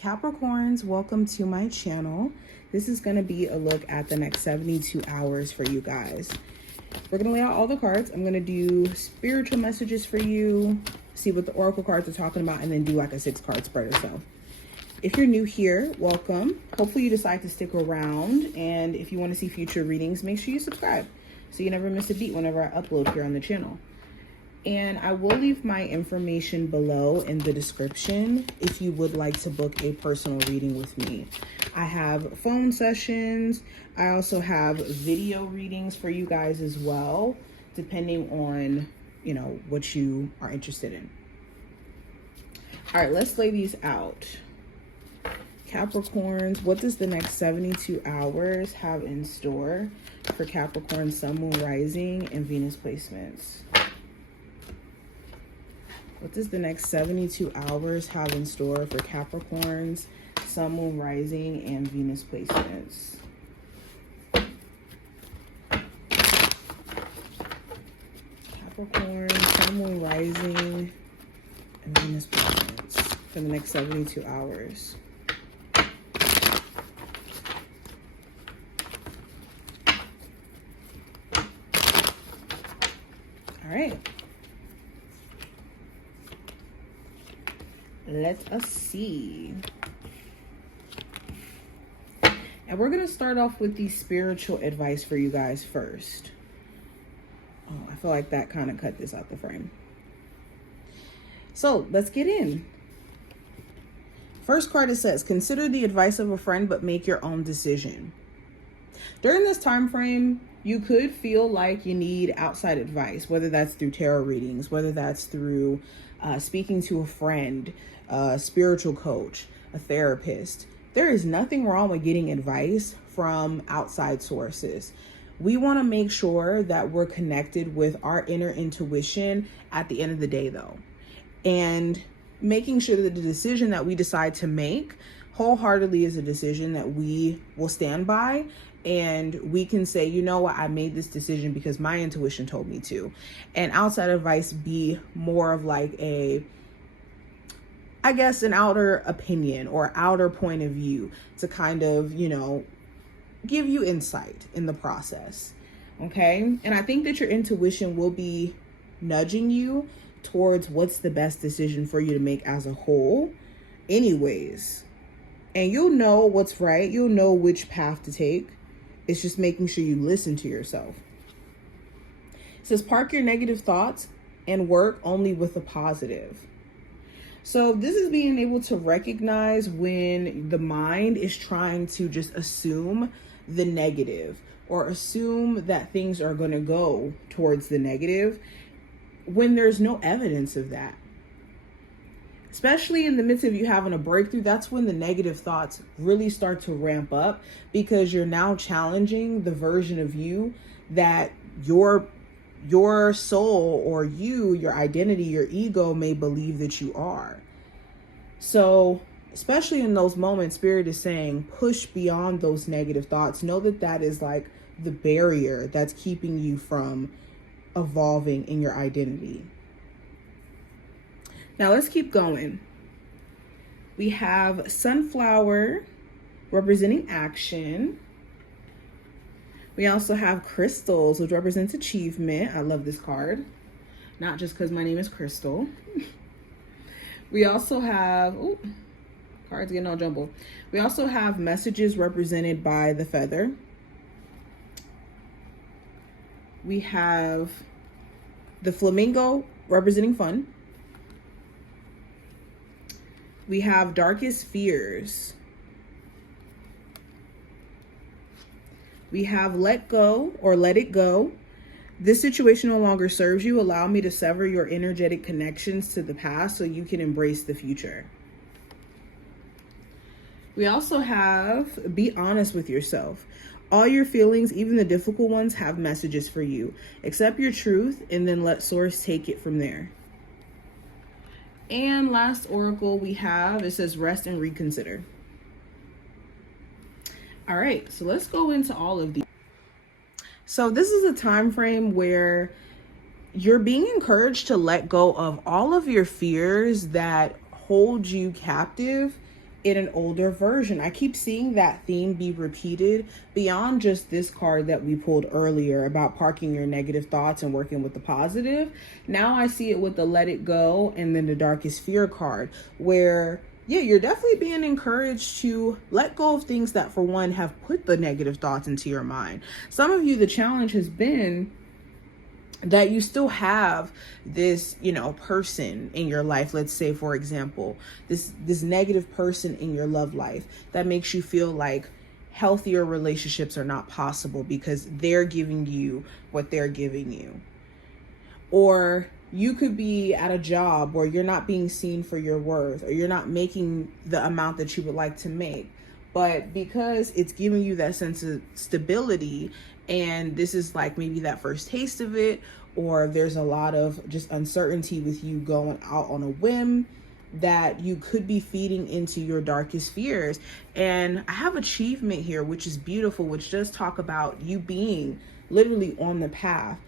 Capricorns, welcome to my channel. This is going to be a look at the next 72 hours for you guys. We're going to lay out all the cards. I'm going to do spiritual messages for you, see what the oracle cards are talking about, and then do like a 6-card spread or so. If you're new here, welcome. Hopefully you decide to stick around, and if you want to see future readings, make sure you subscribe so you never miss a beat whenever I upload here on the channel. And I will leave my information below in the description if you would like to book a personal reading with me. I have phone sessions. I also have video readings for you guys as well, depending on, what you are interested in. All right, let's lay these out. Capricorns, what does the next 72 hours have in store for Capricorn, Sun, Moon, Rising, and Venus placements? What does the next 72 hours have in store for Capricorns, Sun, Moon, Rising, and Venus placements? Capricorn, Sun, Moon, Rising, and Venus placements for the next 72 hours. All right. Let us see. And we're going to start off with the spiritual advice for you guys first. Oh, I feel like that kind of cut this out the frame. So let's get in. First card, it says, consider the advice of a friend, but make your own decision. During this time frame, you could feel like you need outside advice, whether that's through tarot readings, whether that's through speaking to a friend, a spiritual coach, a therapist. There is nothing wrong with getting advice from outside sources. We want to make sure that we're connected with our inner intuition at the end of the day, though, and making sure that the decision that we decide to make wholeheartedly is a decision that we will stand by. And we can say, you know what, I made this decision because my intuition told me to. And outside advice be more of like an outer opinion or outer point of view to kind of, give you insight in the process. Okay. And I think that your intuition will be nudging you towards what's the best decision for you to make as a whole anyways. And you'll know what's right. You'll know which path to take. It's just making sure you listen to yourself. It says, park your negative thoughts and work only with the positive. So this is being able to recognize when the mind is trying to just assume the negative or assume that things are going to go towards the negative when there's no evidence of that. Especially in the midst of you having a breakthrough, that's when the negative thoughts really start to ramp up, because you're now challenging the version of you that your soul or your identity, your ego may believe that you are. So especially in those moments, Spirit is saying, push beyond those negative thoughts. Know that that is like the barrier that's keeping you from evolving in your identity. Now let's keep going. We have Sunflower representing action. We also have Crystals, which represents achievement. I love this card. Not just because my name is Crystal. We also have, cards getting all jumbled. We also have Messages represented by the feather. We have the Flamingo representing fun. We have Darkest Fears. We have Let Go or Let It Go. This situation no longer serves you. Allow me to sever your energetic connections to the past so you can embrace the future. We also have Be Honest with Yourself. All your feelings, even the difficult ones, have messages for you. Accept your truth and then let Source take it from there. And last oracle we have, it says Rest and Reconsider. All right, so let's go into all of these. So this is a time frame where you're being encouraged to let go of all of your fears that hold you captive in an older version. I keep seeing that theme be repeated beyond just this card that we pulled earlier about parking your negative thoughts and working with the positive. Now I see it with the let it go and then the darkest fear card, where yeah, you're definitely being encouraged to let go of things that, for one, have put the negative thoughts into your mind. Some of you, the challenge has been that you still have this, person in your life. Let's say, for example, this negative person in your love life that makes you feel like healthier relationships are not possible because they're giving you what they're giving you. Or you could be at a job where you're not being seen for your worth, or you're not making the amount that you would like to make. But because it's giving you that sense of stability, and this is like maybe that first taste of it, or there's a lot of just uncertainty with you going out on a whim, that you could be feeding into your darkest fears. And I have achievement here, which is beautiful, which does talk about you being literally on the path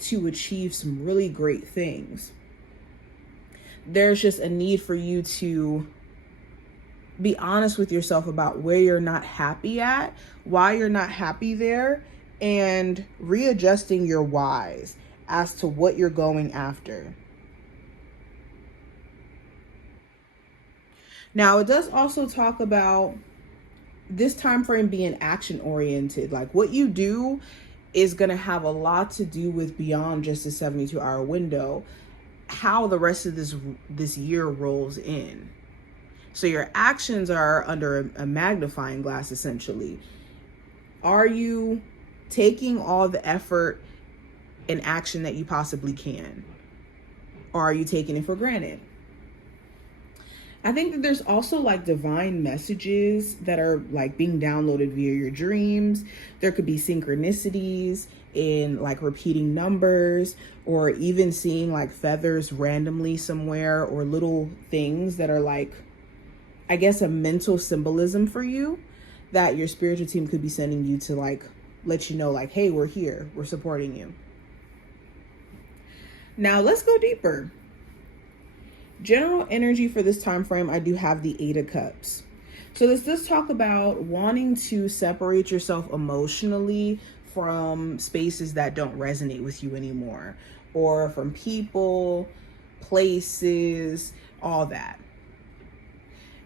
to achieve some really great things. There's just a need for you to be honest with yourself about where you're not happy at, why you're not happy there, and readjusting your whys as to what you're going after. Now, it does also talk about this time frame being action oriented. Like what you do is going to have a lot to do with beyond just a 72-hour window, how the rest of this year rolls in. So your actions are under a magnifying glass, essentially. Are you taking all the effort and action that you possibly can? Or are you taking it for granted? I think that there's also like divine messages that are like being downloaded via your dreams. There could be synchronicities in like repeating numbers, or even seeing like feathers randomly somewhere, or little things that are like, I guess, a mental symbolism for you that your spiritual team could be sending you to like let you know like, hey, we're here, we're supporting you. Now let's go deeper. General energy for this time frame, I do have the 8 of Cups. So this does talk about wanting to separate yourself emotionally from spaces that don't resonate with you anymore, or from people, places, all that.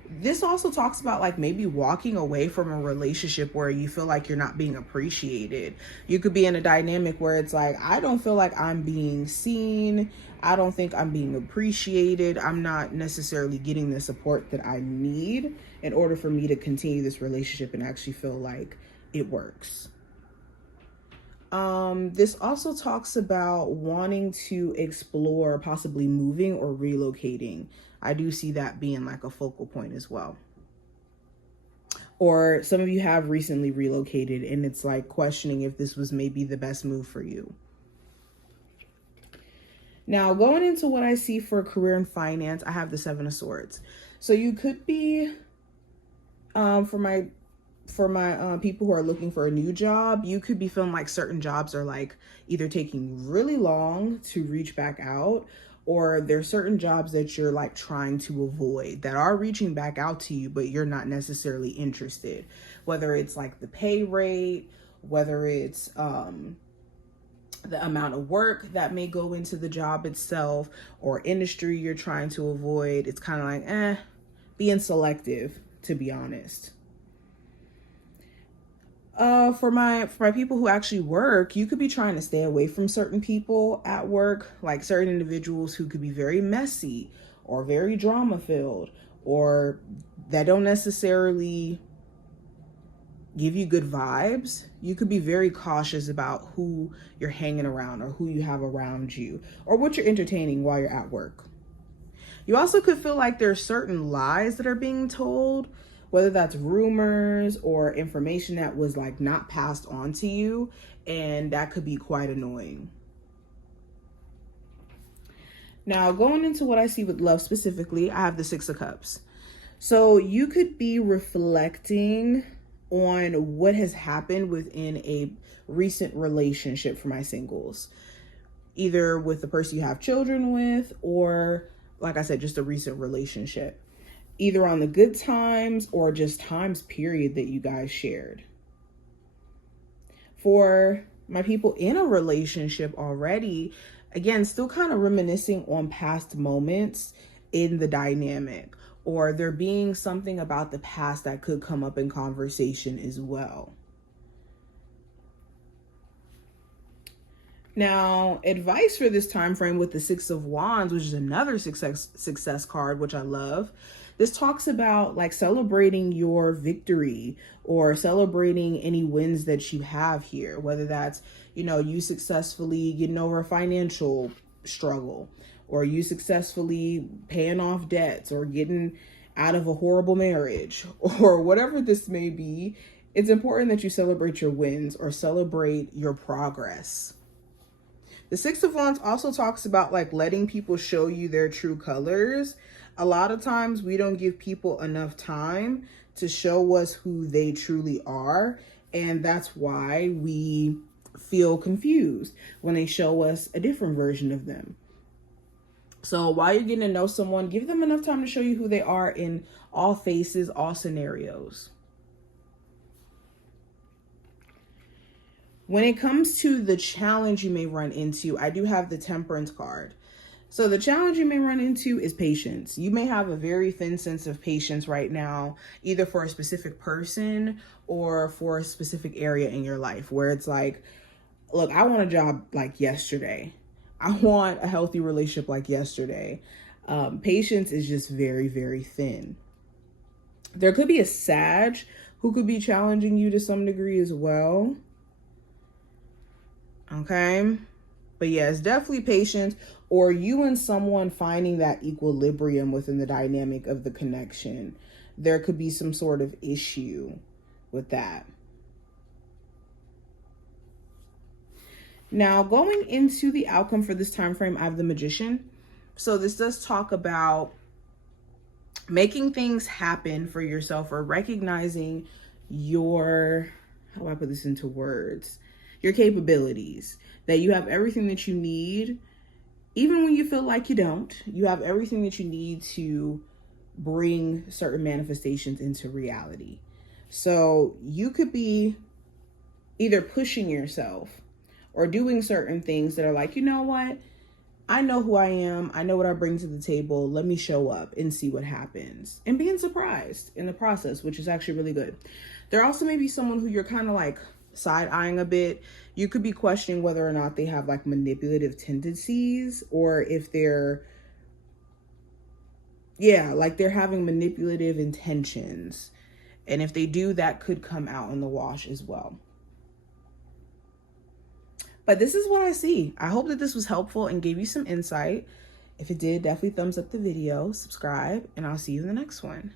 This also talks about like maybe walking away from a relationship where you feel like you're not being appreciated. You could be in a dynamic where it's like, I don't feel like I'm being seen. I don't think I'm being appreciated. I'm not necessarily getting the support that I need in order for me to continue this relationship and actually feel like it works. This also talks about wanting to explore possibly moving or relocating. I do see that being like a focal point as well. Or some of you have recently relocated and it's like questioning if this was maybe the best move for you. Now, going into what I see for career and finance, I have the 7 of Swords. So you could be, for my people who are looking for a new job, you could be feeling like certain jobs are like either taking really long to reach back out, or there's certain jobs that you're like trying to avoid that are reaching back out to you, but you're not necessarily interested. Whether it's like the pay rate, whether it's the amount of work that may go into the job itself, or industry you're trying to avoid. It's kind of like, being selective, to be honest. For my people who actually work, you could be trying to stay away from certain people at work, like certain individuals who could be very messy or very drama filled, or that don't necessarily give you good vibes. You could be very cautious about who you're hanging around or who you have around you or what you're entertaining while you're at work. You also could feel like there's certain lies that are being told, whether that's rumors or information that was like not passed on to you, and that could be quite annoying. Now, going into what I see with love specifically, I have the 6 of Cups. So you could be reflecting on what has happened within a recent relationship for my singles, either with the person you have children with, or like I said, just a recent relationship. either on the good times or just times period that you guys shared. For my people in a relationship already, again, still kind of reminiscing on past moments in the dynamic, or there being something about the past that could come up in conversation as well. Now, advice for this time frame with the Six of Wands, which is another success card, which I love. This talks about like celebrating your victory or celebrating any wins that you have here, whether that's, you know, you successfully getting over a financial struggle, or you successfully paying off debts, or getting out of a horrible marriage, or whatever this may be. It's important that you celebrate your wins or celebrate your progress. The Six of Wands also talks about like letting people show you their true colors. A lot of times we don't give people enough time to show us who they truly are. And that's why we feel confused when they show us a different version of them. So while you're getting to know someone, give them enough time to show you who they are in all phases, all scenarios. When it comes to the challenge you may run into, I do have the Temperance card. So the challenge you may run into is patience. You may have a very thin sense of patience right now, either for a specific person or for a specific area in your life where it's like, look, I want a job like yesterday. I want a healthy relationship like yesterday. Patience is just very, very thin. There could be a Sag who could be challenging you to some degree as well. Okay. But yeah, it's definitely patience, or you and someone finding that equilibrium within the dynamic of the connection. There could be some sort of issue with that. Now, going into the outcome for this time frame, I have the Magician. So this does talk about making things happen for yourself, or recognizing your, how do I put this into words? Your capabilities, that you have everything that you need, even when you feel like you don't. You have everything that you need to bring certain manifestations into reality. So you could be either pushing yourself or doing certain things that are like, you know what? I know who I am. I know what I bring to the table. Let me show up and see what happens. And being surprised in the process, which is actually really good. There also may be someone who you're kind of like side-eyeing a bit. You could be questioning whether or not they have like manipulative tendencies, or if they're, like they're having manipulative intentions. And if they do, that could come out in the wash as well. But this is what I see. I hope that this was helpful and gave you some insight. If it did, definitely thumbs up the video, subscribe, and I'll see you in the next one.